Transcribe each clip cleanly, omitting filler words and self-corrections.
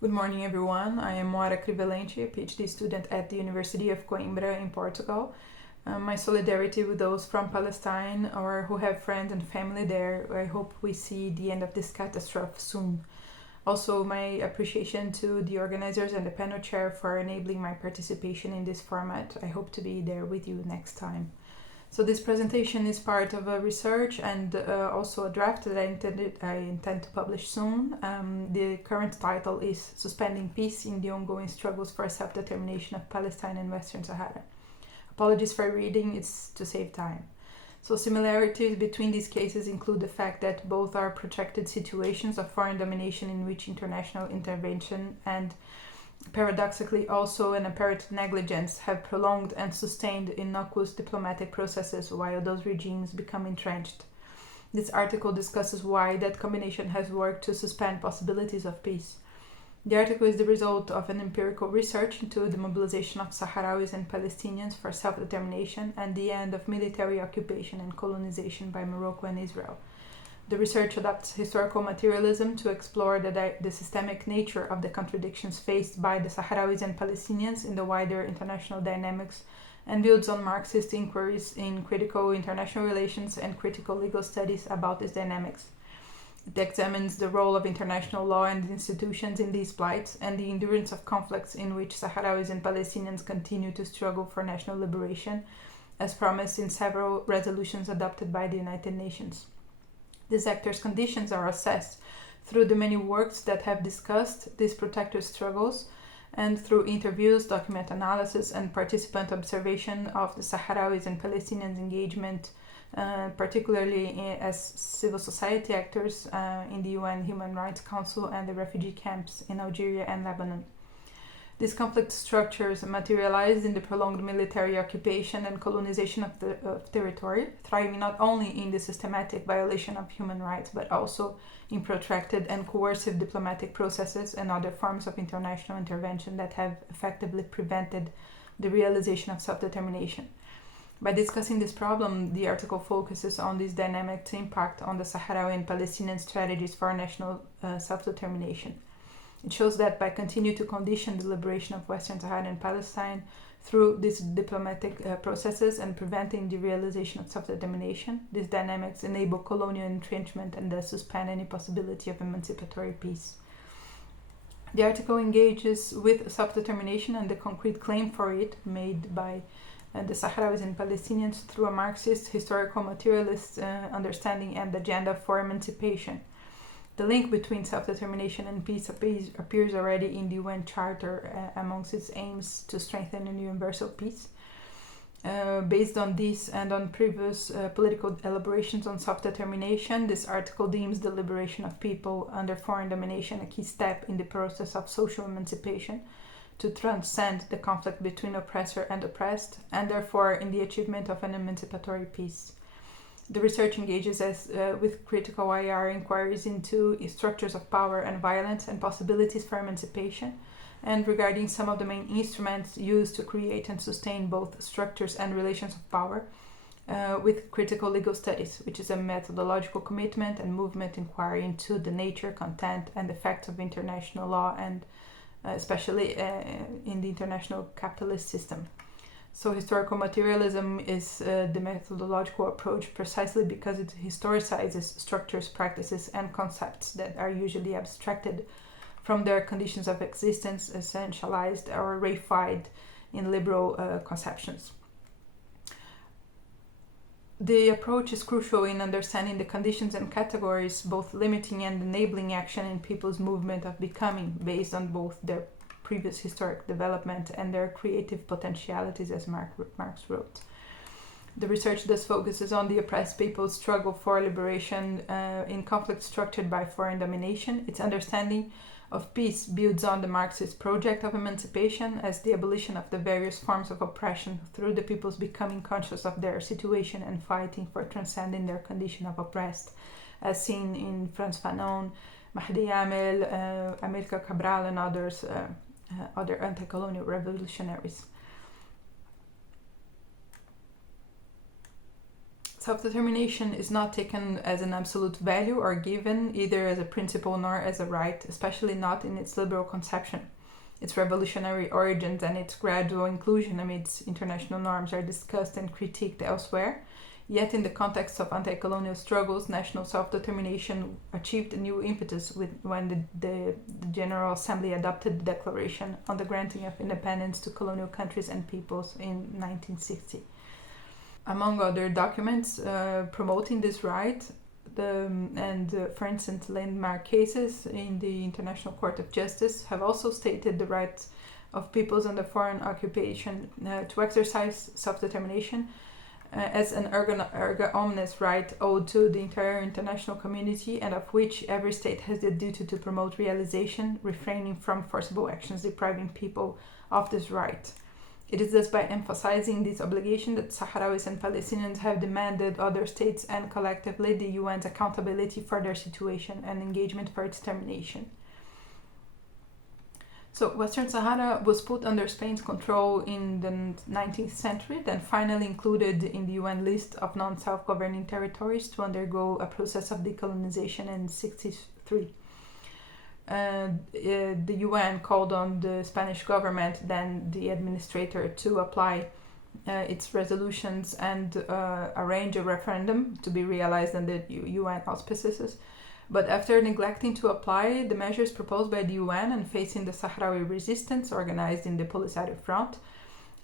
Good morning, everyone. I am Moara Crivellente, a PhD student at the University of Coimbra in Portugal. My solidarity with those from Palestine or who have friends and family there. I hope we see the end of this catastrophe soon. Also, my appreciation to the organizers and the panel chair for enabling my participation in this format. I hope to be there with you next time. So this presentation is part of a research and also a draft that I intend to publish soon. The current title is Suspending Peace in the Ongoing Struggles for Self-Determination of Palestine and Western Sahara. Apologies for reading, it's to save time. So similarities between these cases include the fact that both are protracted situations of foreign domination in which international intervention and paradoxically also an apparent negligence have prolonged and sustained innocuous diplomatic processes while those regimes become entrenched. This article discusses why that combination has worked to suspend possibilities of peace. The article is the result of an empirical research into the mobilization of Sahrawis and Palestinians for self-determination and the end of military occupation and colonization by Morocco and Israel. The research adopts historical materialism to explore the systemic nature of the contradictions faced by the Sahrawis and Palestinians in the wider international dynamics and builds on Marxist inquiries in critical international relations and critical legal studies about these dynamics. It examines the role of international law and institutions in these plights and the endurance of conflicts in which Sahrawis and Palestinians continue to struggle for national liberation, as promised in several resolutions adopted by the United Nations. These actors' conditions are assessed through the many works that have discussed these protector struggles and through interviews, document analysis, and participant observation of the Sahrawis and Palestinians' engagement, particularly as civil society actors in the UN Human Rights Council and the refugee camps in Algeria and Lebanon. These conflict structures materialized in the prolonged military occupation and colonization of territory, thriving not only in the systematic violation of human rights, but also in protracted and coercive diplomatic processes and other forms of international intervention that have effectively prevented the realization of self-determination. By discussing this problem, the article focuses on this dynamic's impact on the Sahrawi and Palestinian strategies for national self-determination. It shows that by continuing to condition the liberation of Western Sahara and Palestine through these diplomatic processes and preventing the realization of self-determination, these dynamics enable colonial entrenchment and thus suspend any possibility of emancipatory peace. The article engages with self-determination and the concrete claim for it made by the Sahrawis and Palestinians through a Marxist, historical materialist understanding and agenda for emancipation. The link between self-determination and peace appears already in the UN Charter amongst its aims to strengthen a universal peace. Based on this and on previous political elaborations on self-determination, this article deems the liberation of people under foreign domination a key step in the process of social emancipation to transcend the conflict between oppressor and oppressed, and therefore in the achievement of an emancipatory peace. The research engages with critical IR inquiries into structures of power and violence and possibilities for emancipation, and regarding some of the main instruments used to create and sustain both structures and relations of power, with critical legal studies, which is a methodological commitment and movement inquiry into the nature, content, and effects of international law, and especially in the international capitalist system. So historical materialism is the methodological approach precisely because it historicizes structures, practices, and concepts that are usually abstracted from their conditions of existence, essentialized or reified in liberal conceptions. The approach is crucial in understanding the conditions and categories, both limiting and enabling action in people's movement of becoming, based on both their previous historic development and their creative potentialities, as Marx wrote. The research thus focuses on the oppressed people's struggle for liberation in conflict structured by foreign domination. Its understanding of peace builds on the Marxist project of emancipation as the abolition of the various forms of oppression through the people's becoming conscious of their situation and fighting for transcending their condition of oppressed, as seen in Frantz Fanon, Mahdi, Amel, Amilcar Cabral, and others. Other anti-colonial revolutionaries. Self-determination is not taken as an absolute value or given either as a principle nor as a right, especially not in its liberal conception. Its revolutionary origins and its gradual inclusion amidst international norms are discussed and critiqued elsewhere. Yet in the context of anti-colonial struggles, national self-determination achieved a new impetus when the General Assembly adopted the Declaration on the Granting of Independence to Colonial Countries and Peoples in 1960. Among other documents promoting this right, for instance, landmark cases in the International Court of Justice have also stated the rights of peoples under foreign occupation to exercise self-determination as an erga omnes right owed to the entire international community, and of which every state has the duty to promote realization, refraining from forcible actions depriving people of this right. It is thus by emphasizing this obligation that Sahrawis and Palestinians have demanded other states and collectively the UN's accountability for their situation and engagement for its termination. So Western Sahara was put under Spain's control in the 19th century, then finally included in the UN list of non-self-governing territories to undergo a process of decolonization in 1963. The UN called on the Spanish government, then the administrator, to apply its resolutions and arrange a referendum to be realized under UN auspices. But after neglecting to apply the measures proposed by the UN and facing the Sahrawi resistance organized in the Polisario Front,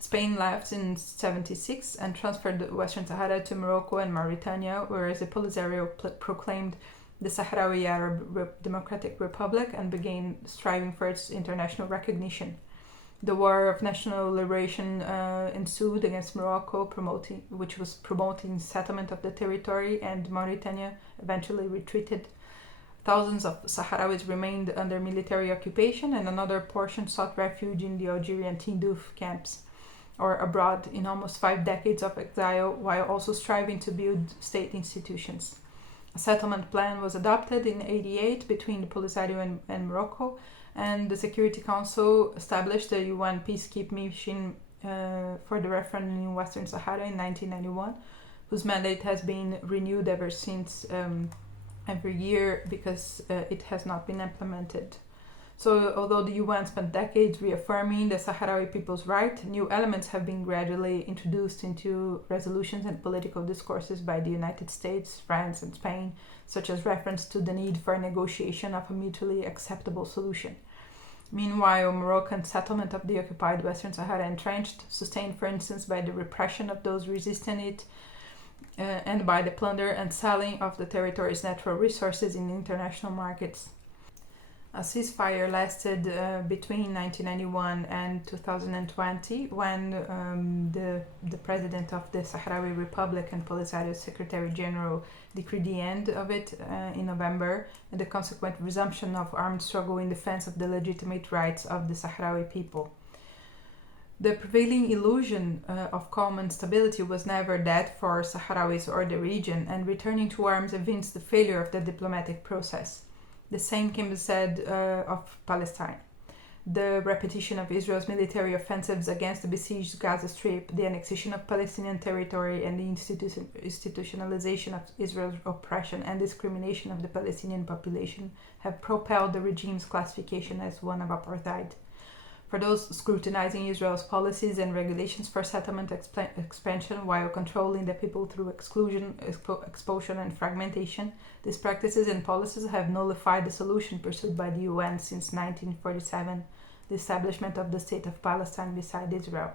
Spain left in 1976 and transferred Western Sahara to Morocco and Mauritania, whereas the Polisario proclaimed the Sahrawi Arab Democratic Republic and began striving for its international recognition. The War of National Liberation ensued against Morocco, which was promoting settlement of the territory, and Mauritania eventually retreated. Thousands of Sahrawis remained under military occupation, and another portion sought refuge in the Algerian Tindouf camps or abroad in almost 5 decades of exile, while also striving to build state institutions. A settlement plan was adopted in 1988 between the Polisario and Morocco, and the Security Council established the UN Peacekeeping Mission for the referendum in Western Sahara in 1991, whose mandate has been renewed ever since every year because it has not been implemented. So although the UN spent decades reaffirming the Sahrawi people's right, new elements have been gradually introduced into resolutions and political discourses by the United States, France, and Spain, such as reference to the need for negotiation of a mutually acceptable solution. Meanwhile, Moroccan settlement of the occupied Western Sahara entrenched, sustained for instance by the repression of those resisting it, and by the plunder and selling of the territory's natural resources in international markets. A ceasefire lasted between 1991 and 2020, when the president of the Sahrawi Republic and Polisario Secretary General decreed the end of it in November, and the consequent resumption of armed struggle in defense of the legitimate rights of the Sahrawi people. The prevailing illusion of calm and stability was never that for Sahrawis or the region, and returning to arms evinced the failure of the diplomatic process. The same can be said of Palestine. The repetition of Israel's military offensives against the besieged Gaza Strip, the annexation of Palestinian territory, and the institutionalization of Israel's oppression and discrimination of the Palestinian population have propelled the regime's classification as one of apartheid. For those scrutinizing Israel's policies and regulations for settlement expansion while controlling the people through exclusion, expulsion, and fragmentation, these practices and policies have nullified the solution pursued by the UN since 1947, the establishment of the State of Palestine beside Israel.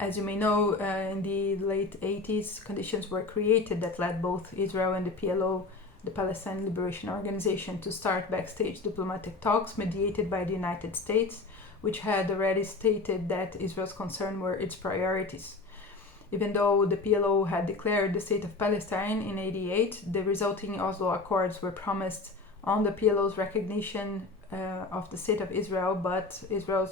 As you may know, in the late 80s, conditions were created that led both Israel and the PLO, the Palestine Liberation Organization, to start backstage diplomatic talks mediated by the United States, which had already stated that Israel's concerns were its priorities. Even though the PLO had declared the State of Palestine in 1988, the resulting Oslo Accords were promised on the PLO's recognition of the State of Israel, but Israel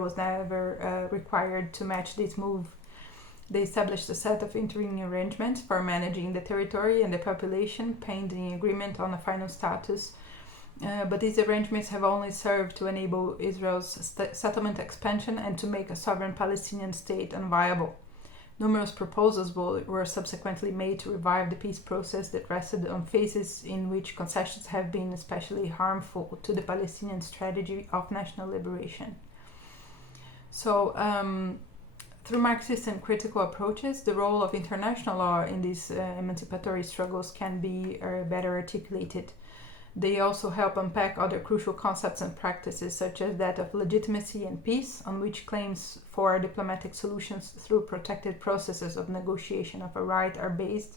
was never required to match this move. They established a set of interim arrangements for managing the territory and the population, pending agreement on a final status. But these arrangements have only served to enable Israel's settlement expansion and to make a sovereign Palestinian state unviable. Numerous proposals were subsequently made to revive the peace process that rested on phases in which concessions have been especially harmful to the Palestinian strategy of national liberation. So, through Marxist and critical approaches, the role of international law in these emancipatory struggles can be better articulated. They also help unpack other crucial concepts and practices, such as that of legitimacy and peace, on which claims for diplomatic solutions through protected processes of negotiation of a right are based.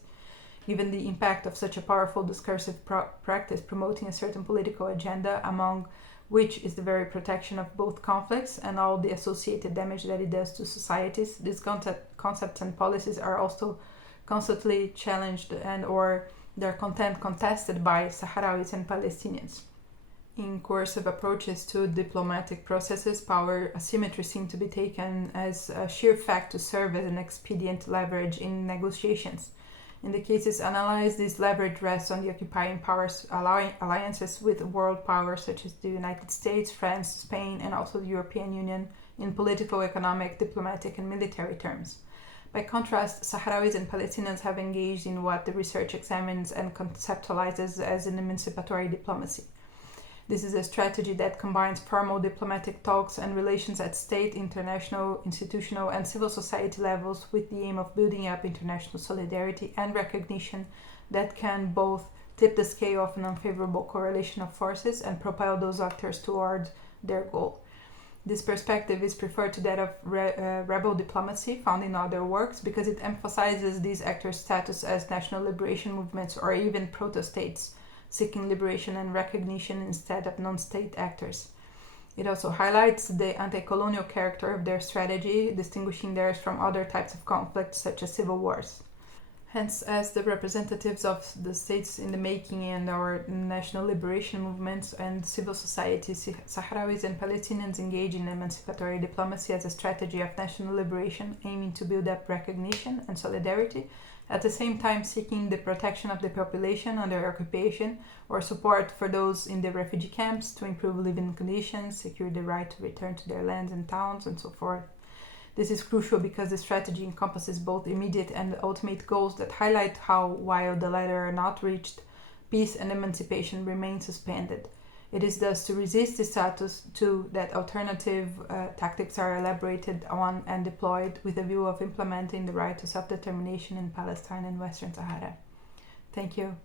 Given the impact of such a powerful discursive practice promoting a certain political agenda, among which is the very protection of both conflicts and all the associated damage that it does to societies, these concepts and policies are also constantly challenged and or their content contested by Sahrawis and Palestinians. In coercive approaches to diplomatic processes, power asymmetry seems to be taken as a sheer fact to serve as an expedient leverage in negotiations. In the cases analyzed, this leverage rests on the occupying powers' alliances with world powers such as the United States, France, Spain, and also the European Union in political, economic, diplomatic, and military terms. By contrast, Sahrawis and Palestinians have engaged in what the research examines and conceptualizes as an emancipatory diplomacy. This is a strategy that combines formal diplomatic talks and relations at state, international, institutional, and civil society levels with the aim of building up international solidarity and recognition that can both tip the scale of an unfavorable correlation of forces and propel those actors toward their goal. This perspective is preferred to that of rebel diplomacy found in other works because it emphasizes these actors' status as national liberation movements or even proto-states seeking liberation and recognition instead of non-state actors. It also highlights the anti-colonial character of their strategy, distinguishing theirs from other types of conflicts such as civil wars. Hence, as the representatives of the states in the making and our national liberation movements and civil society, Sahrawis and Palestinians engage in emancipatory diplomacy as a strategy of national liberation, aiming to build up recognition and solidarity, at the same time seeking the protection of the population under occupation or support for those in the refugee camps to improve living conditions, secure the right to return to their lands and towns, and so forth. This is crucial because the strategy encompasses both immediate and ultimate goals that highlight how, while the latter are not reached, peace and emancipation remain suspended. It is thus to resist this status quo that alternative tactics are elaborated on and deployed with a view of implementing the right to self-determination in Palestine and Western Sahara. Thank you.